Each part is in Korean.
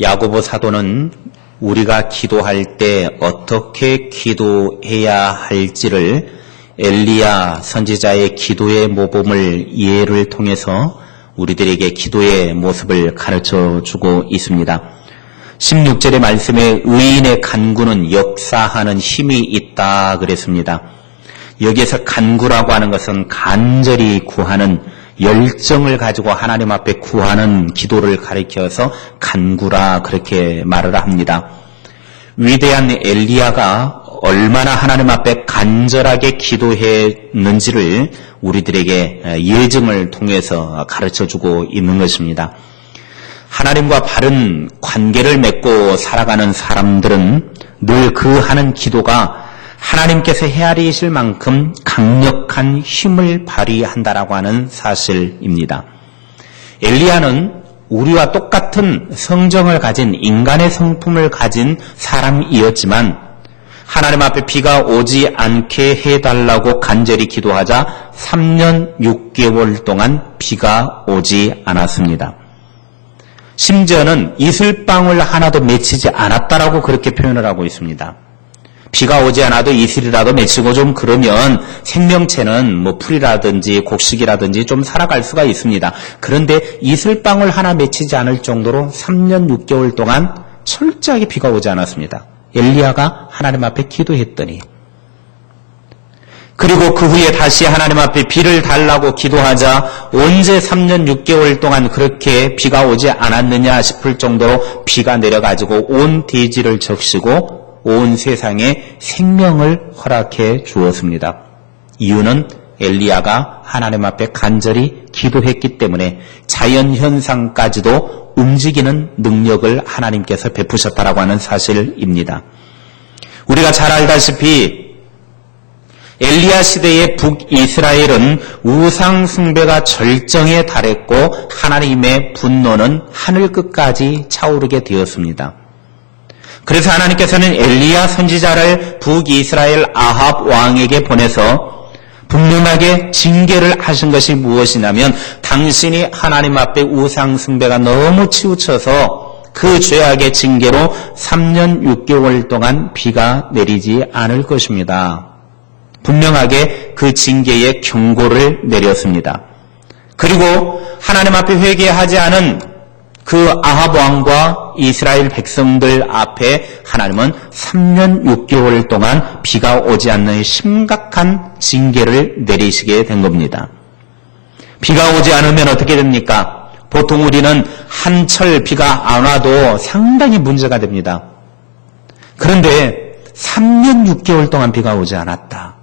야고보 사도는 우리가 기도할 때 어떻게 기도해야 할지를 엘리야 선지자의 기도의 모범을 예를 통해서 우리들에게 기도의 모습을 가르쳐주고 있습니다. 16절의 말씀에 의인의 간구는 역사하는 힘이 있다 그랬습니다. 여기에서 간구라고 하는 것은 간절히 구하는 열정을 가지고 하나님 앞에 구하는 기도를 가리켜서 간구라 그렇게 말을 합니다. 위대한 엘리야가 얼마나 하나님 앞에 간절하게 기도했는지를 우리들에게 예증을 통해서 가르쳐주고 있는 것입니다. 하나님과 바른 관계를 맺고 살아가는 사람들은 늘 그 하는 기도가 하나님께서 헤아리실 만큼 강력한 힘을 발휘한다라고 하는 사실입니다. 엘리야는 우리와 똑같은 성정을 가진 인간의 성품을 가진 사람이었지만 하나님 앞에 비가 오지 않게 해달라고 간절히 기도하자 3년 6개월 동안 비가 오지 않았습니다. 심지어는 이슬방울 하나도 맺히지 않았다라고 그렇게 표현을 하고 있습니다. 비가 오지 않아도 이슬이라도 맺히고 좀 그러면 생명체는 뭐 풀이라든지 곡식이라든지 좀 살아갈 수가 있습니다. 그런데 이슬방울 하나 맺히지 않을 정도로 3년 6개월 동안 철저하게 비가 오지 않았습니다. 엘리야가 하나님 앞에 기도했더니, 그리고 그 후에 다시 하나님 앞에 비를 달라고 기도하자 언제 3년 6개월 동안 그렇게 비가 오지 않았느냐 싶을 정도로 비가 내려가지고 온 대지를 적시고 온 세상에 생명을 허락해 주었습니다. 이유는 엘리야가 하나님 앞에 간절히 기도했기 때문에 자연현상까지도 움직이는 능력을 하나님께서 베푸셨다라고 하는 사실입니다. 우리가 잘 알다시피 엘리야 시대의 북이스라엘은 우상 숭배가 절정에 달했고 하나님의 분노는 하늘 끝까지 차오르게 되었습니다. 그래서 하나님께서는 엘리야 선지자를 북이스라엘 아합 왕에게 보내서 분명하게 징계를 하신 것이 무엇이냐면 당신이 하나님 앞에 우상 숭배가 너무 치우쳐서 그 죄악의 징계로 3년 6개월 동안 비가 내리지 않을 것입니다. 분명하게 그 징계의 경고를 내렸습니다. 그리고 하나님 앞에 회개하지 않은 그 아합 왕과 이스라엘 백성들 앞에 하나님은 3년 6개월 동안 비가 오지 않는 심각한 징계를 내리시게 된 겁니다. 비가 오지 않으면 어떻게 됩니까? 보통 우리는 한철 비가 안 와도 상당히 문제가 됩니다. 그런데 3년 6개월 동안 비가 오지 않았다.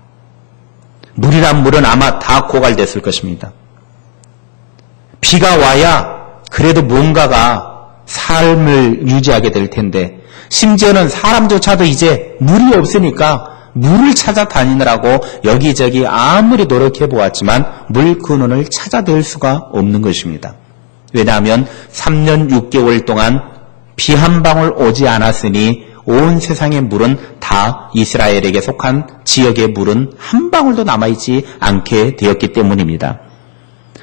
물이란 물은 아마 다 고갈됐을 것입니다. 비가 와야 그래도 뭔가가 삶을 유지하게 될 텐데 심지어는 사람조차도 이제 물이 없으니까 물을 찾아다니느라고 여기저기 아무리 노력해 보았지만 물 근원을 찾아낼 수가 없는 것입니다. 왜냐하면 3년 6개월 동안 비 한 방울 오지 않았으니 온 세상의 물은 다 이스라엘에게 속한 지역의 물은 한 방울도 남아있지 않게 되었기 때문입니다.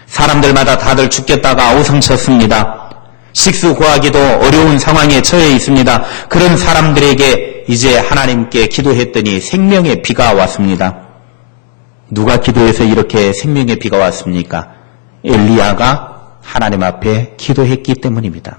사람들마다 다들 죽겠다가 아우성쳤습니다. 식수 구하기도 어려운 상황에 처해 있습니다. 그런 사람들에게 이제 하나님께 기도했더니 생명의 비가 왔습니다. 누가 기도해서 이렇게 생명의 비가 왔습니까? 엘리야가 하나님 앞에 기도했기 때문입니다.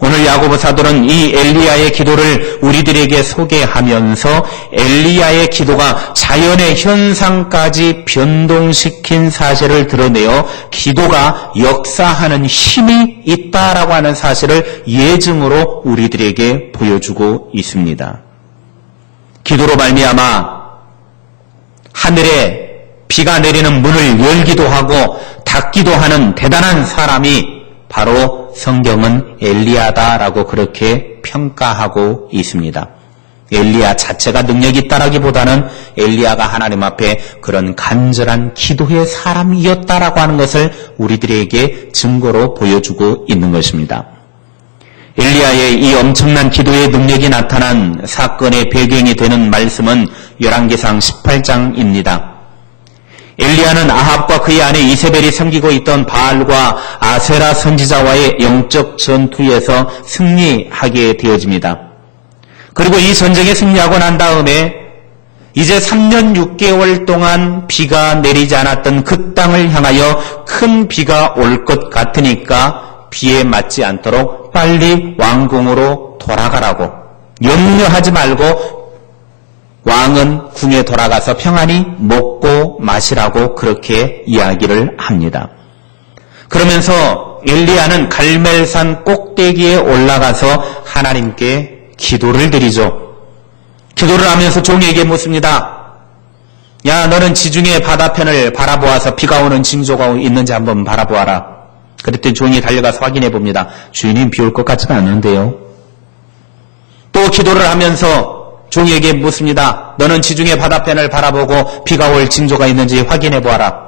오늘 야고보 사도는 이 엘리야의 기도를 우리들에게 소개하면서 엘리야의 기도가 자연의 현상까지 변동시킨 사실을 드러내어 기도가 역사하는 힘이 있다라고 하는 사실을 예증으로 우리들에게 보여주고 있습니다. 기도로 말미암아 하늘에 비가 내리는 문을 열기도 하고 닫기도 하는 대단한 사람이 바로 성경은 엘리야다라고 그렇게 평가하고 있습니다. 엘리야 자체가 능력이 있다라기보다는 엘리야가 하나님 앞에 그런 간절한 기도의 사람이었다라고 하는 것을 우리들에게 증거로 보여주고 있는 것입니다. 엘리야의 이 엄청난 기도의 능력이 나타난 사건의 배경이 되는 말씀은 열왕기상 18장입니다. 엘리야는 아합과 그의 아내 이세벨이 섬기고 있던 바알과 아세라 선지자와의 영적 전투에서 승리하게 되어집니다. 그리고 이 전쟁에 승리하고 난 다음에 이제 3년 6개월 동안 비가 내리지 않았던 그 땅을 향하여 큰 비가 올 것 같으니까 비에 맞지 않도록 빨리 왕궁으로 돌아가라고, 염려하지 말고 왕은 궁에 돌아가서 평안히 먹고 마시라고 그렇게 이야기를 합니다. 그러면서 엘리야는 갈멜산 꼭대기에 올라가서 하나님께 기도를 드리죠. 기도를 하면서 종에게 묻습니다. 야, 너는 지중해 바다편을 바라보아서 비가 오는 징조가 있는지 한번 바라보아라. 그랬더니 종이 달려가서 확인해 봅니다. 주인님, 비 올 것 같지가 않은데요. 또 기도를 하면서 종에게 묻습니다. 너는 지중해 바다편을 바라보고 비가 올 징조가 있는지 확인해 보아라.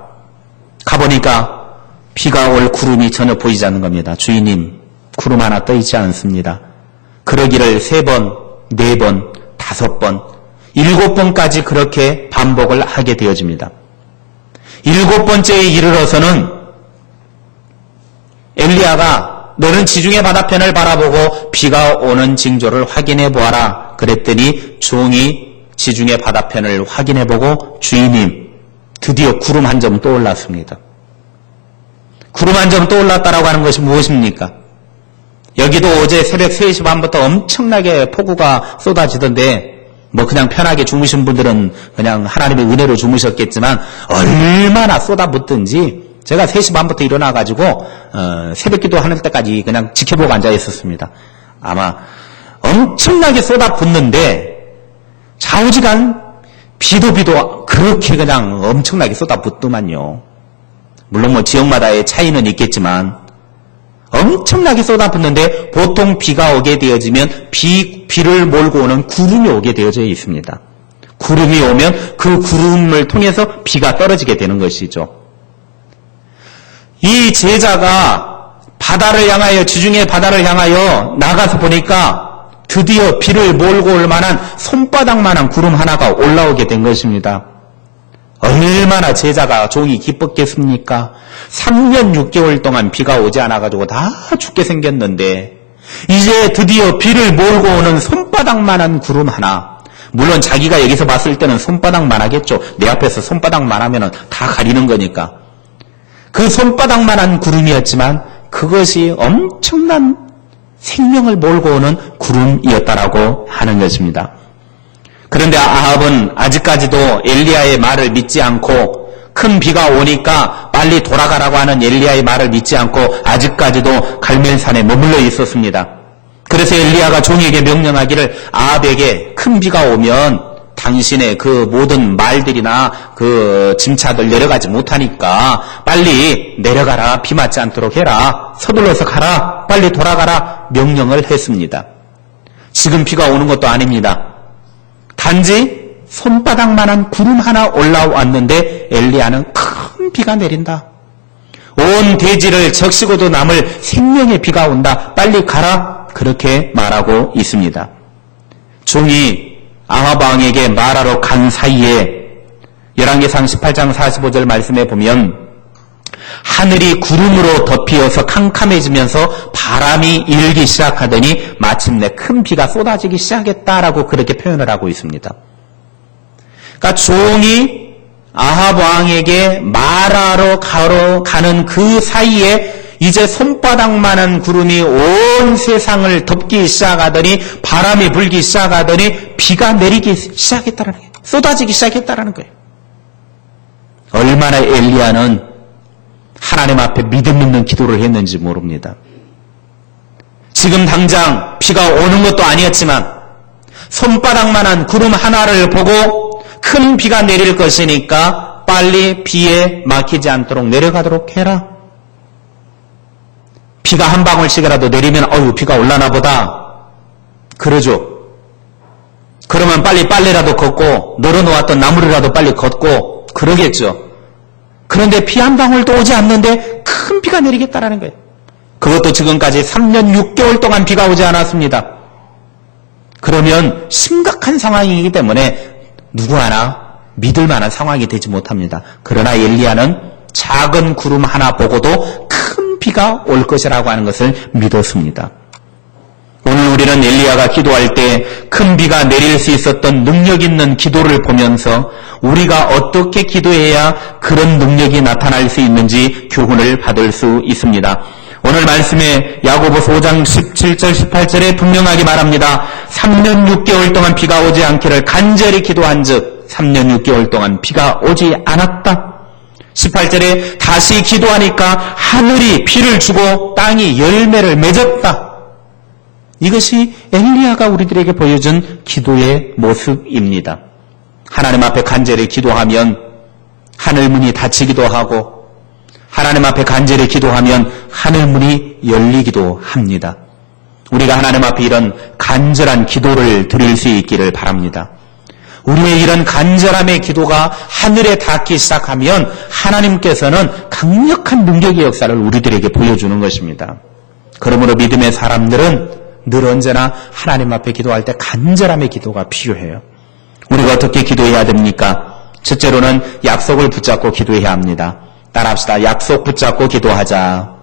가보니까 비가 올 구름이 전혀 보이지 않는 겁니다. 주인님, 구름 하나 떠 있지 않습니다. 그러기를 3번, 4번, 5번, 7번까지 그렇게 반복을 하게 되어집니다. 7번째에 이르러서는 엘리야가 너는 지중해 바다편을 바라보고 비가 오는 징조를 확인해 보아라. 그랬더니 종이 지중해 바다편을 확인해 보고 주인님, 드디어 구름 한 점 떠올랐습니다. 구름 한 점 떠올랐다라고 하는 것이 무엇입니까? 여기도 어제 새벽 3시 반부터 엄청나게 폭우가 쏟아지던데 뭐 그냥 편하게 주무신 분들은 그냥 하나님의 은혜로 주무셨겠지만 얼마나 쏟아붓든지 제가 3시 반부터 일어나가지고 새벽 기도하는 때까지 그냥 지켜보고 앉아 있었습니다. 아마 엄청나게 쏟아붓는데 좌우지간 비도 그렇게 그냥 엄청나게 쏟아붓더만요. 물론 뭐 지역마다의 차이는 있겠지만 엄청나게 쏟아붓는데 보통 비가 오게 되어지면 비를 몰고 오는 구름이 오게 되어져 있습니다. 구름이 오면 그 구름을 통해서 비가 떨어지게 되는 것이죠. 이 제자가 바다를 향하여, 지중해 바다를 향하여 나가서 보니까 드디어 비를 몰고 올 만한 손바닥만한 구름 하나가 올라오게 된 것입니다. 얼마나 제자가 종이 기뻤겠습니까? 3년 6개월 동안 비가 오지 않아가지고 다 죽게 생겼는데 이제 드디어 비를 몰고 오는 손바닥만한 구름 하나. 물론 자기가 여기서 봤을 때는 손바닥만 하겠죠. 내 앞에서 손바닥만 하면 다 가리는 거니까. 그 손바닥만한 구름이었지만 그것이 엄청난 생명을 몰고 오는 구름이었다라고 하는 것입니다. 그런데 아합은 아직까지도 엘리야의 말을 믿지 않고 큰 비가 오니까 빨리 돌아가라고 하는 엘리야의 말을 믿지 않고 아직까지도 갈멜산에 머물러 있었습니다. 그래서 엘리야가 종에게 명령하기를 아합에게 큰 비가 오면 당신의 그 모든 말들이나 그 짐차들 내려가지 못하니까 빨리 내려가라. 비 맞지 않도록 해라. 서둘러서 가라. 빨리 돌아가라. 명령을 했습니다. 지금 비가 오는 것도 아닙니다. 단지 손바닥만한 구름 하나 올라왔는데 엘리야는 큰 비가 내린다. 온 대지를 적시고도 남을 생명의 비가 온다. 빨리 가라. 그렇게 말하고 있습니다. 종이 아합 왕에게 말하러 간 사이에 열왕기상 18장 45절 말씀에 보면 하늘이 구름으로 덮이어서 캄캄해지면서 바람이 일기 시작하더니 마침내 큰 비가 쏟아지기 시작했다라고 그렇게 표현을 하고 있습니다. 그러니까 종이 아합 왕에게 말하러 가는 그 사이에 이제 손바닥만한 구름이 온 세상을 덮기 시작하더니 바람이 불기 시작하더니 비가 내리기 시작했다는 거예요. 쏟아지기 시작했다는 거예요. 얼마나 엘리야는 하나님 앞에 믿음 있는 기도를 했는지 모릅니다. 지금 당장 비가 오는 것도 아니었지만 손바닥만한 구름 하나를 보고 큰 비가 내릴 것이니까 빨리 비에 막히지 않도록 내려가도록 해라. 비가 한 방울씩이라도 내리면 비가 올라나 보다. 그러죠. 그러면 빨리 빨래라도 걷고 널어놓았던 나무라도 빨리 걷고 그러겠죠. 그런데 비 한 방울도 오지 않는데 큰 비가 내리겠다라는 거예요. 그것도 지금까지 3년 6개월 동안 비가 오지 않았습니다. 그러면 심각한 상황이기 때문에 누구 하나 믿을 만한 상황이 되지 못합니다. 그러나 엘리야는 작은 구름 하나 보고도 큰 비가 올 것이라고 하는 것을 믿었습니다. 오늘 우리는 엘리야가 기도할 때 큰 비가 내릴 수 있었던 능력 있는 기도를 보면서 우리가 어떻게 기도해야 그런 능력이 나타날 수 있는지 교훈을 받을 수 있습니다. 오늘 말씀에 야고보서 5장 17절 18절에 분명하게 말합니다. 3년 6개월 동안 비가 오지 않기를 간절히 기도한즉 3년 6개월 동안 비가 오지 않았다. 18절에 다시 기도하니까 하늘이 비를 주고 땅이 열매를 맺었다. 이것이 엘리야가 우리들에게 보여준 기도의 모습입니다. 하나님 앞에 간절히 기도하면 하늘문이 닫히기도 하고 하나님 앞에 간절히 기도하면 하늘문이 열리기도 합니다. 우리가 하나님 앞에 이런 간절한 기도를 드릴 수 있기를 바랍니다. 우리의 이런 간절함의 기도가 하늘에 닿기 시작하면 하나님께서는 강력한 능력의 역사를 우리들에게 보여주는 것입니다. 그러므로 믿음의 사람들은 늘 언제나 하나님 앞에 기도할 때 간절함의 기도가 필요해요. 우리가 어떻게 기도해야 됩니까? 첫째로는 약속을 붙잡고 기도해야 합니다. 따라합시다. 약속 붙잡고 기도하자.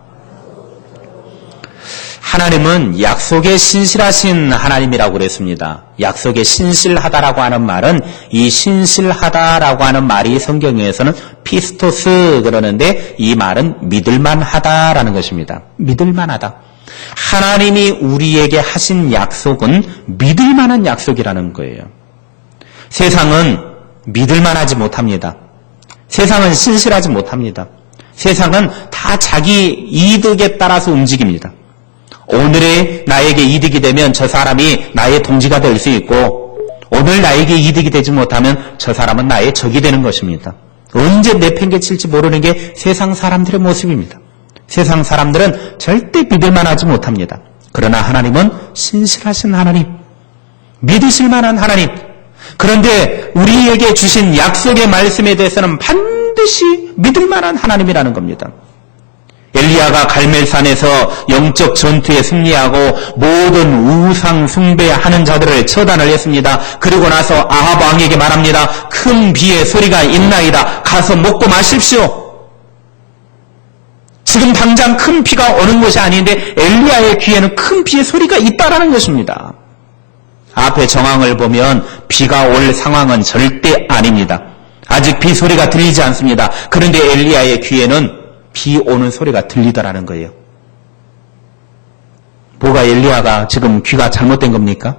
하나님은 약속에 신실하신 하나님이라고 그랬습니다. 약속에 신실하다라고 하는 말은 이 신실하다라고 하는 말이 성경에서는 피스토스 그러는데 이 말은 믿을만하다라는 것입니다. 믿을만하다. 하나님이 우리에게 하신 약속은 믿을만한 약속이라는 거예요. 세상은 믿을만하지 못합니다. 세상은 신실하지 못합니다. 세상은 다 자기 이득에 따라서 움직입니다. 오늘의 나에게 이득이 되면 저 사람이 나의 동지가 될 수 있고 오늘 나에게 이득이 되지 못하면 저 사람은 나의 적이 되는 것입니다. 언제 내팽개칠지 모르는 게 세상 사람들의 모습입니다. 세상 사람들은 절대 믿을만하지 못합니다. 그러나 하나님은 신실하신 하나님, 믿으실 만한 하나님. 그런데 우리에게 주신 약속의 말씀에 대해서는 반드시 믿을 만한 하나님이라는 겁니다. 엘리야가 갈멜산에서 영적 전투에 승리하고 모든 우상 숭배하는 자들을 처단을 했습니다. 그리고 나서 아합 왕에게 말합니다. 큰 비의 소리가 있나이다. 가서 먹고 마십시오. 지금 당장 큰 비가 오는 것이 아닌데 엘리야의 귀에는 큰 비의 소리가 있다라는 것입니다. 앞에 정황을 보면 비가 올 상황은 절대 아닙니다. 아직 비 소리가 들리지 않습니다. 그런데 엘리야의 귀에는 비 오는 소리가 들리더라는 거예요. 뭐가 엘리야가 지금 귀가 잘못된 겁니까?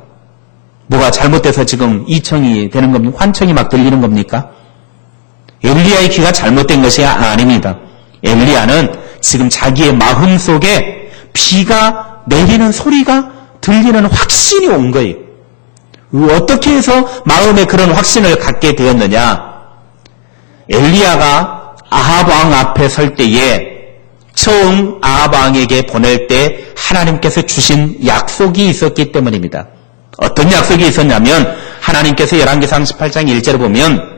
뭐가 잘못돼서 지금 이청이 되는 겁니까? 환청이 막 들리는 겁니까? 엘리야의 귀가 잘못된 것이 아닙니다. 엘리야는 지금 자기의 마음 속에 비가 내리는 소리가 들리는 확신이 온 거예요. 어떻게 해서 마음에 그런 확신을 갖게 되었느냐? 엘리야가 아합 왕 앞에 설 때에 처음 아합 왕에게 보낼 때 하나님께서 주신 약속이 있었기 때문입니다. 어떤 약속이 있었냐면 하나님께서 열왕기상 18장 1절을 보면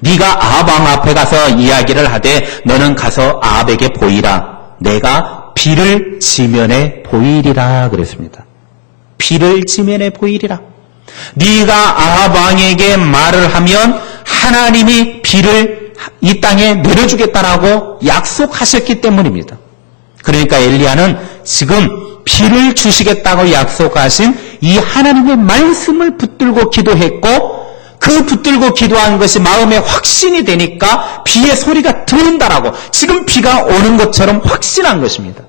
네가 아합 왕 앞에 가서 이야기를 하되 너는 가서 아합에게 보이라. 내가 비를 지면에 보이리라 그랬습니다. 비를 지면에 보이리라. 네가 아합 왕에게 말을 하면 하나님이 비를 이 땅에 내려주겠다라고 약속하셨기 때문입니다. 그러니까 엘리야는 지금 비를 주시겠다고 약속하신 이 하나님의 말씀을 붙들고 기도했고 그 붙들고 기도한 것이 마음에 확신이 되니까 비의 소리가 들린다라고 지금 비가 오는 것처럼 확신한 것입니다.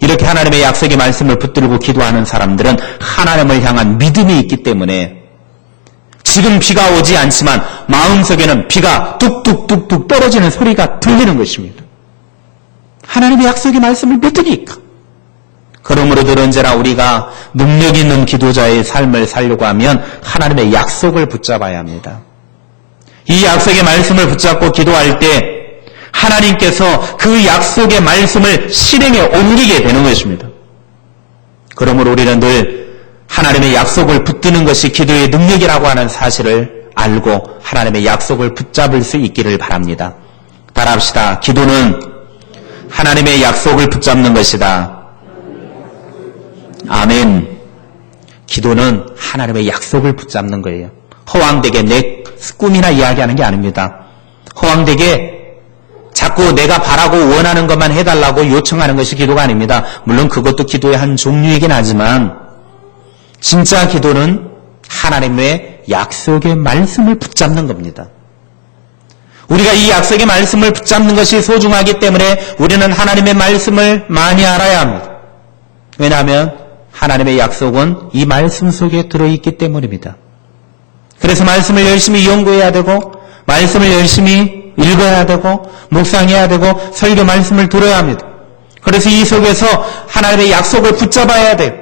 이렇게 하나님의 약속의 말씀을 붙들고 기도하는 사람들은 하나님을 향한 믿음이 있기 때문에 지금 비가 오지 않지만 마음속에는 비가 뚝뚝뚝뚝 떨어지는 소리가 들리는 것입니다. 하나님의 약속의 말씀을 믿으니까. 그러므로 늘 언제나 우리가 능력 있는 기도자의 삶을 살려고 하면 하나님의 약속을 붙잡아야 합니다. 이 약속의 말씀을 붙잡고 기도할 때 하나님께서 그 약속의 말씀을 실행에 옮기게 되는 것입니다. 그러므로 우리는 늘 하나님의 약속을 붙드는 것이 기도의 능력이라고 하는 사실을 알고 하나님의 약속을 붙잡을 수 있기를 바랍니다. 따라합시다. 기도는 하나님의 약속을 붙잡는 것이다. 아멘. 기도는 하나님의 약속을 붙잡는 거예요. 허황되게 내 꿈이나 이야기하는 게 아닙니다. 허황되게 자꾸 내가 바라고 원하는 것만 해달라고 요청하는 것이 기도가 아닙니다. 물론 그것도 기도의 한 종류이긴 하지만 진짜 기도는 하나님의 약속의 말씀을 붙잡는 겁니다. 우리가 이 약속의 말씀을 붙잡는 것이 소중하기 때문에 우리는 하나님의 말씀을 많이 알아야 합니다. 왜냐하면 하나님의 약속은 이 말씀 속에 들어있기 때문입니다. 그래서 말씀을 열심히 연구해야 되고 말씀을 열심히 읽어야 되고 묵상해야 되고 설교 말씀을 들어야 합니다. 그래서 이 속에서 하나님의 약속을 붙잡아야 돼요.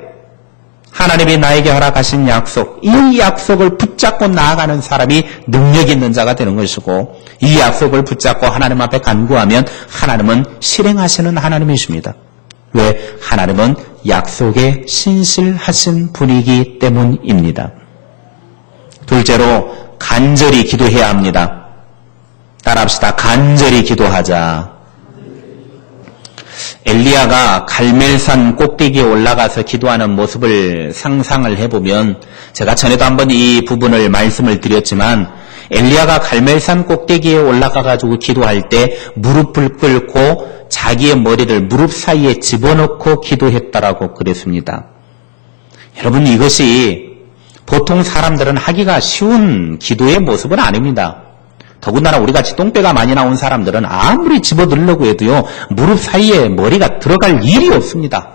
하나님이 나에게 허락하신 약속, 이 약속을 붙잡고 나아가는 사람이 능력 있는 자가 되는 것이고 이 약속을 붙잡고 하나님 앞에 간구하면 하나님은 실행하시는 하나님이십니다. 왜? 하나님은 약속에 신실하신 분이기 때문입니다. 둘째로 간절히 기도해야 합니다. 따라합시다. 간절히 기도하자. 엘리야가 갈멜산 꼭대기에 올라가서 기도하는 모습을 상상을 해보면 제가 전에도 한번 이 부분을 말씀을 드렸지만 엘리야가 갈멜산 꼭대기에 올라가가지고 기도할 때 무릎을 꿇고 자기의 머리를 무릎 사이에 집어넣고 기도했다라고 그랬습니다. 여러분 이것이 보통 사람들은 하기가 쉬운 기도의 모습은 아닙니다. 더군다나 우리같이 똥배가 많이 나온 사람들은 아무리 집어넣으려고 해도요 무릎 사이에 머리가 들어갈 일이 없습니다.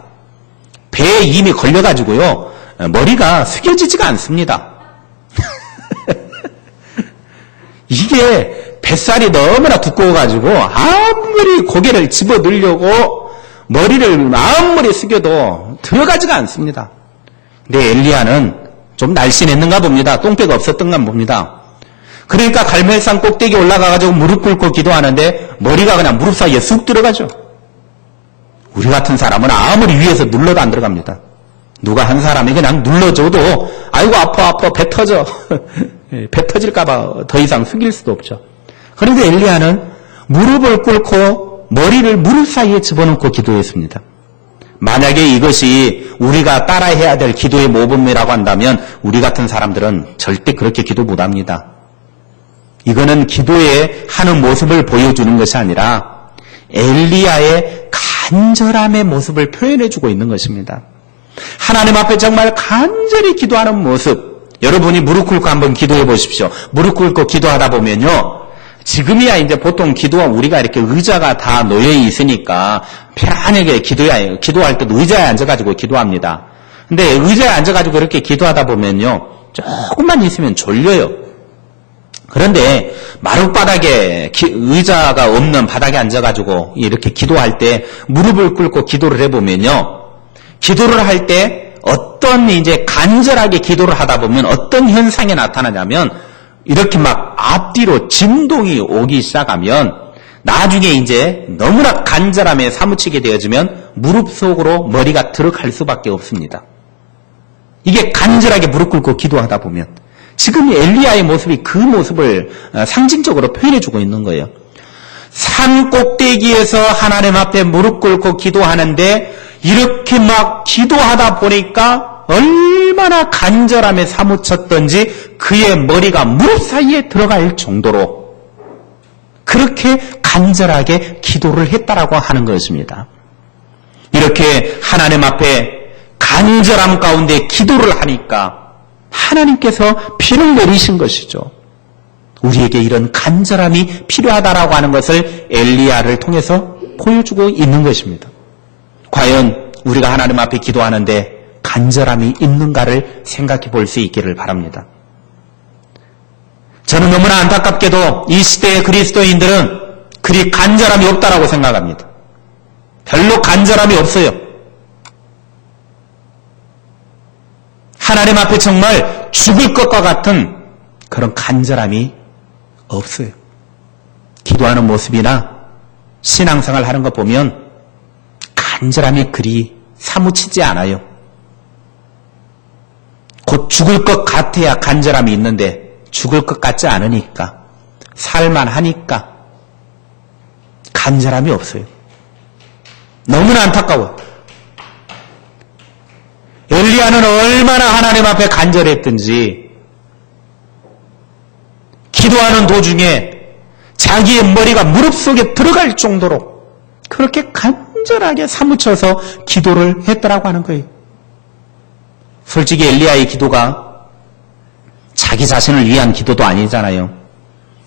배에 이미 걸려가지고요 머리가 숙여지지가 않습니다. 이게 뱃살이 너무나 두꺼워가지고 아무리 고개를 집어넣으려고 머리를 아무리 숙여도 들어가지가 않습니다. 근데 엘리야는 좀 날씬했는가 봅니다. 똥배가 없었던가 봅니다. 그러니까 갈멜산 꼭대기 올라가가지고 무릎 꿇고 기도하는데 머리가 그냥 무릎 사이에 쑥 들어가죠. 우리 같은 사람은 아무리 위에서 눌러도 안 들어갑니다. 누가 한 사람이 그냥 눌러줘도 아이고 아파 배 터져. 배 터질까봐 더 이상 숙일 수도 없죠. 그런데 엘리야는 무릎을 꿇고 머리를 무릎 사이에 집어넣고 기도했습니다. 만약에 이것이 우리가 따라해야 될 기도의 모범이라고 한다면 우리 같은 사람들은 절대 그렇게 기도 못합니다. 이거는 기도에 하는 모습을 보여주는 것이 아니라 엘리야의 간절함의 모습을 표현해주고 있는 것입니다. 하나님 앞에 정말 간절히 기도하는 모습. 여러분이 무릎 꿇고 한번 기도해 보십시오. 무릎 꿇고 기도하다 보면요. 지금이야 이제 보통 기도가 우리가 이렇게 의자가 다 놓여 있으니까 편안하게 기도할 때도 의자에 앉아가지고 기도합니다. 근데 의자에 앉아가지고 이렇게 기도하다 보면요. 조금만 있으면 졸려요. 그런데 마룻바닥에 의자가 없는 바닥에 앉아가지고 이렇게 기도할 때 무릎을 꿇고 기도를 해보면요. 기도를 할 때 어떤 이제 간절하게 기도를 하다 보면 어떤 현상이 나타나냐면 이렇게 막 앞뒤로 진동이 오기 시작하면 나중에 이제 너무나 간절함에 사무치게 되어지면 무릎 속으로 머리가 들어갈 수밖에 없습니다. 이게 간절하게 무릎 꿇고 기도하다 보면 지금 엘리야의 모습이 그 모습을 상징적으로 표현해주고 있는 거예요. 산 꼭대기에서 하나님 앞에 무릎 꿇고 기도하는데 이렇게 막 기도하다 보니까 얼마나 간절함에 사무쳤던지 그의 머리가 무릎 사이에 들어갈 정도로 그렇게 간절하게 기도를 했다라고 하는 것입니다. 이렇게 하나님 앞에 간절함 가운데 기도를 하니까 하나님께서 비를 내리신 것이죠. 우리에게 이런 간절함이 필요하다라고 하는 것을 엘리야를 통해서 보여주고 있는 것입니다. 과연 우리가 하나님 앞에 기도하는데 간절함이 있는가를 생각해 볼 수 있기를 바랍니다. 저는 너무나 안타깝게도 이 시대의 그리스도인들은 그리 간절함이 없다라고 생각합니다. 별로 간절함이 없어요. 하나님 앞에 정말 죽을 것과 같은 그런 간절함이 없어요. 기도하는 모습이나 신앙생활 하는 것 보면 간절함이 그리 사무치지 않아요. 곧 죽을 것 같아야 간절함이 있는데 죽을 것 같지 않으니까 살만하니까 간절함이 없어요. 너무나 안타까워요. 엘리야는 얼마나 하나님 앞에 간절했든지 기도하는 도중에 자기의 머리가 무릎 속에 들어갈 정도로 그렇게 간절하게 사무쳐서 기도를 했더라고 하는 거예요. 솔직히 엘리야의 기도가 자기 자신을 위한 기도도 아니잖아요.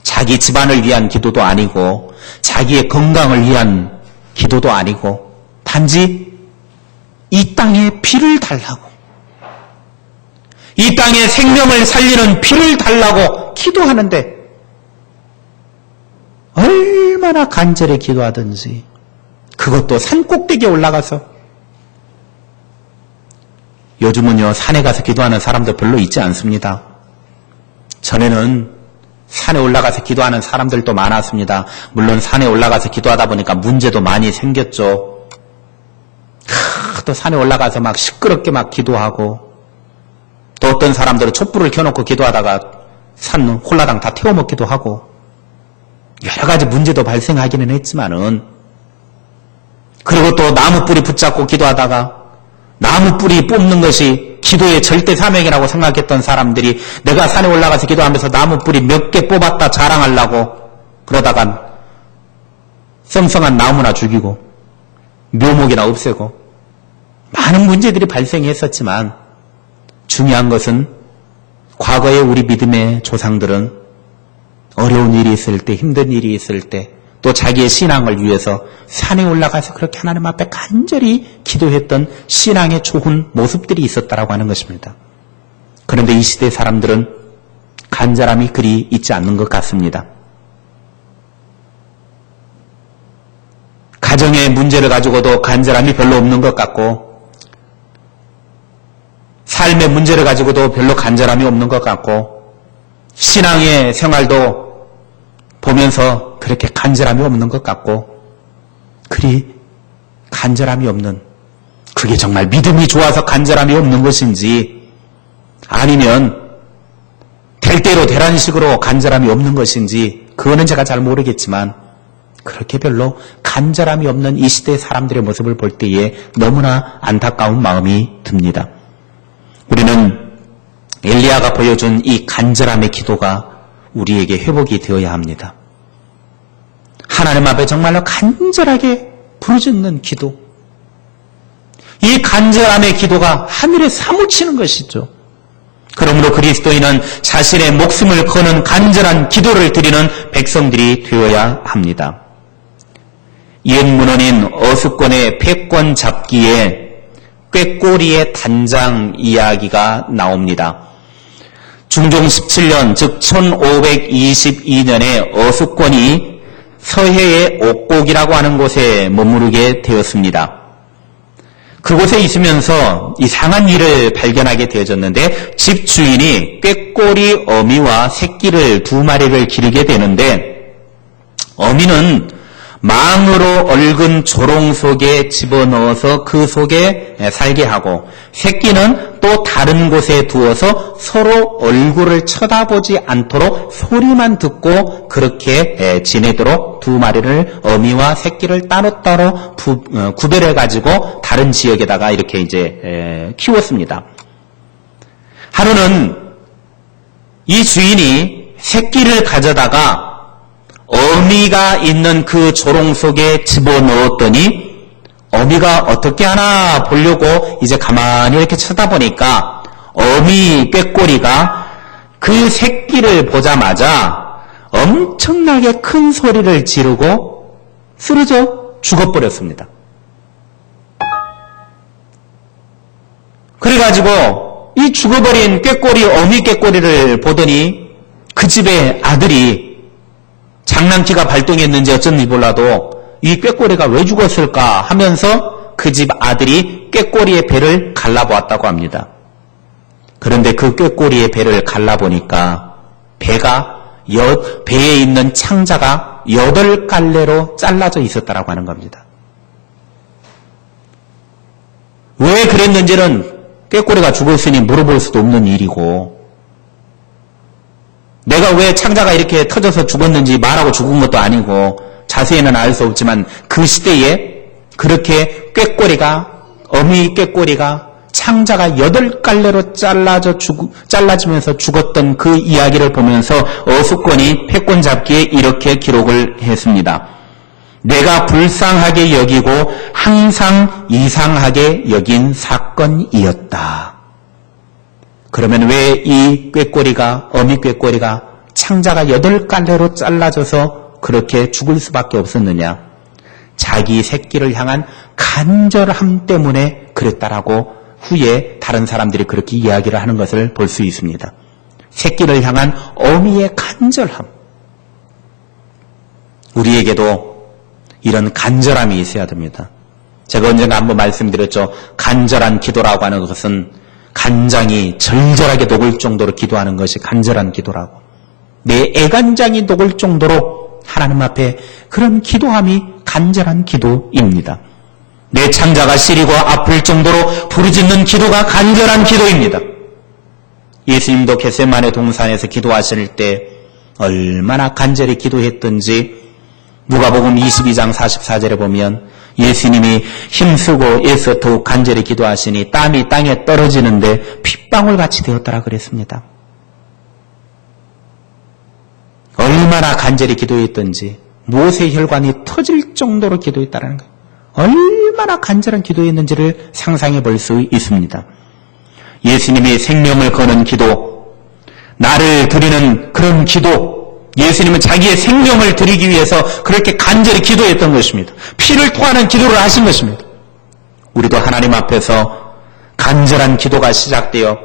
자기 집안을 위한 기도도 아니고 자기의 건강을 위한 기도도 아니고 단지 이 땅에 피를 달라고, 이 땅에 생명을 살리는 피를 달라고 기도하는데 얼마나 간절히 기도하든지, 그것도 산 꼭대기에 올라가서. 요즘은요, 산에 가서 기도하는 사람들 별로 있지 않습니다. 전에는 산에 올라가서 기도하는 사람들도 많았습니다. 물론 산에 올라가서 기도하다 보니까 문제도 많이 생겼죠. 또 산에 올라가서 막 시끄럽게 막 기도하고, 또 어떤 사람들은 촛불을 켜놓고 기도하다가 산 홀라당 다 태워먹기도 하고, 여러 가지 문제도 발생하기는 했지만은, 그리고 또 나무 뿌리 붙잡고 기도하다가 나무 뿌리 뽑는 것이 기도의 절대 사명이라고 생각했던 사람들이 내가 산에 올라가서 기도하면서 나무 뿌리 몇 개 뽑았다 자랑하려고 그러다가 썽썽한 나무나 죽이고 묘목이나 없애고 많은 문제들이 발생했었지만, 중요한 것은 과거에 우리 믿음의 조상들은 어려운 일이 있을 때, 힘든 일이 있을 때, 또 자기의 신앙을 위해서 산에 올라가서 그렇게 하나님 앞에 간절히 기도했던 신앙의 좋은 모습들이 있었다라고 하는 것입니다. 그런데 이 시대 사람들은 간절함이 그리 있지 않는 것 같습니다. 가정의 문제를 가지고도 간절함이 별로 없는 것 같고, 삶의 문제를 가지고도 별로 간절함이 없는 것 같고, 신앙의 생활도 보면서 그렇게 간절함이 없는 것 같고, 그리 간절함이 없는, 그게 정말 믿음이 좋아서 간절함이 없는 것인지, 아니면 될 대로 되라는 식으로 간절함이 없는 것인지, 그거는 제가 잘 모르겠지만 그렇게 별로 간절함이 없는 이 시대 사람들의 모습을 볼 때에 너무나 안타까운 마음이 듭니다. 우리는 엘리야가 보여준 이 간절함의 기도가 우리에게 회복이 되어야 합니다. 하나님 앞에 정말로 간절하게 부르짖는 기도, 이 간절함의 기도가 하늘에 사무치는 것이죠. 그러므로 그리스도인은 자신의 목숨을 거는 간절한 기도를 드리는 백성들이 되어야 합니다. 옛 문헌인 어수권의 패권 잡기에 꾀꼬리의 단장 이야기가 나옵니다. 중종 17년, 즉 1522년에 어수권이 서해의 옥곡이라고 하는 곳에 머무르게 되었습니다. 그곳에 있으면서 이상한 일을 발견하게 되어졌는데, 집 주인이 꾀꼬리 어미와 새끼를 2마리를 기르게 되는데, 어미는 망으로 얽은 조롱 속에 집어넣어서 그 속에 살게 하고, 새끼는 또 다른 곳에 두어서 서로 얼굴을 쳐다보지 않도록 소리만 듣고 그렇게 지내도록 2마리를, 어미와 새끼를 따로따로 구별해가지고 다른 지역에다가 이렇게 이제 키웠습니다. 하루는 이 주인이 새끼를 가져다가 어미가 있는 그 조롱 속에 집어넣었더니, 어미가 어떻게 하나 보려고 이제 가만히 이렇게 쳐다보니까 어미 꾀꼬리가 그 새끼를 보자마자 엄청나게 큰 소리를 지르고 쓰러져 죽어버렸습니다. 그래가지고 이 죽어버린 꾀꼬리, 어미 꾀꼬리를 보더니 그 집의 아들이 장난기가 발동했는지 어쩐지 몰라도 이 꾀꼬리가 왜 죽었을까 하면서 그 집 아들이 꾀꼬리의 배를 갈라보았다고 합니다. 그런데 그 꾀꼬리의 배를 갈라보니까 배에 있는 창자가 8갈래로 잘라져 있었다고 하는 겁니다. 왜 그랬는지는 꾀꼬리가 죽었으니 물어볼 수도 없는 일이고, 내가 왜 창자가 이렇게 터져서 죽었는지 말하고 죽은 것도 아니고 자세히는 알 수 없지만, 그 시대에 그렇게 꾀꼬리가, 어미 꾀꼬리가 창자가 8갈래로 잘라지면서 죽었던 그 이야기를 보면서 어수권이 패권잡기에 이렇게 기록을 했습니다. 내가 불쌍하게 여기고 항상 이상하게 여긴 사건이었다. 그러면 왜 이 꾀꼬리가, 어미 꾀꼬리가 창자가 8갈래로 잘라져서 그렇게 죽을 수밖에 없었느냐? 자기 새끼를 향한 간절함 때문에 그랬다라고 후에 다른 사람들이 그렇게 이야기를 하는 것을 볼 수 있습니다. 새끼를 향한 어미의 간절함. 우리에게도 이런 간절함이 있어야 됩니다. 제가 언젠가 한번 말씀드렸죠. 간절한 기도라고 하는 것은 간장이 절절하게 녹을 정도로 기도하는 것이 간절한 기도라고. 내 애간장이 녹을 정도로 하나님 앞에 그런 기도함이 간절한 기도입니다. 내 창자가 시리고 아플 정도로 부르짖는 기도가 간절한 기도입니다. 예수님도 겟세마네 동산에서 기도하실 때 얼마나 간절히 기도했던지 누가복음 22장 44절에 보면 예수님이 힘쓰고 애써 더욱 간절히 기도하시니 땀이 땅에 떨어지는데 핏방울같이 되었더라 그랬습니다. 얼마나 간절히 기도했던지 무엇의 혈관이 터질 정도로 기도했다는 거예요. 얼마나 간절한 기도였는지를 상상해 볼 수 있습니다. 예수님이 생명을 거는 기도, 나를 드리는 그런 기도, 예수님은 자기의 생명을 드리기 위해서 그렇게 간절히 기도했던 것입니다. 피를 토하는 기도를 하신 것입니다. 우리도 하나님 앞에서 간절한 기도가 시작되어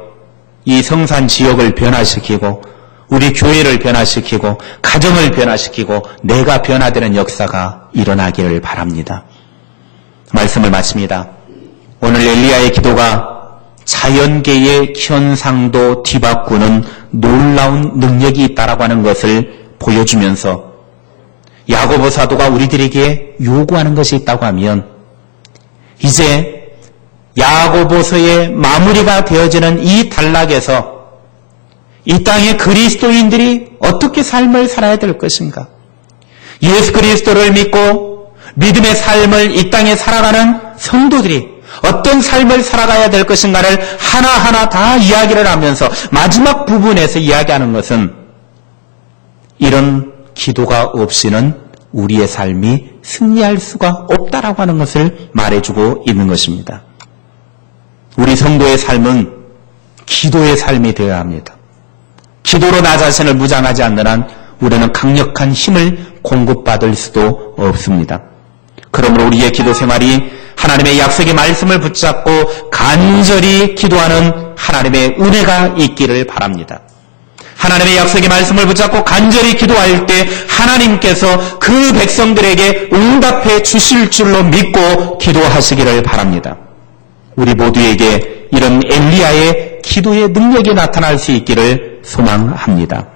이 성산 지역을 변화시키고 우리 교회를 변화시키고 가정을 변화시키고 내가 변화되는 역사가 일어나기를 바랍니다. 말씀을 마칩니다. 오늘 엘리야의 기도가 자연계의 현상도 뒤바꾸는 놀라운 능력이 있다라고 하는 것을 보여주면서 야고보 사도가 우리들에게 요구하는 것이 있다고 하면 이제 야고보서의 마무리가 되어지는 이 단락에서 이 땅의 그리스도인들이 어떻게 삶을 살아야 될 것인가? 예수 그리스도를 믿고 믿음의 삶을 이 땅에 살아가는 성도들이 어떤 삶을 살아가야 될 것인가를 하나하나 다 이야기를 하면서 마지막 부분에서 이야기하는 것은 이런 기도가 없이는 우리의 삶이 승리할 수가 없다라고 하는 것을 말해주고 있는 것입니다. 우리 성도의 삶은 기도의 삶이 되어야 합니다. 기도로 나 자신을 무장하지 않는 한 우리는 강력한 힘을 공급받을 수도 없습니다. 그러므로 우리의 기도 생활이 하나님의 약속의 말씀을 붙잡고 간절히 기도하는 하나님의 은혜가 있기를 바랍니다. 하나님의 약속의 말씀을 붙잡고 간절히 기도할 때 하나님께서 그 백성들에게 응답해 주실 줄로 믿고 기도하시기를 바랍니다. 우리 모두에게 이런 엘리야의 기도의 능력이 나타날 수 있기를 소망합니다.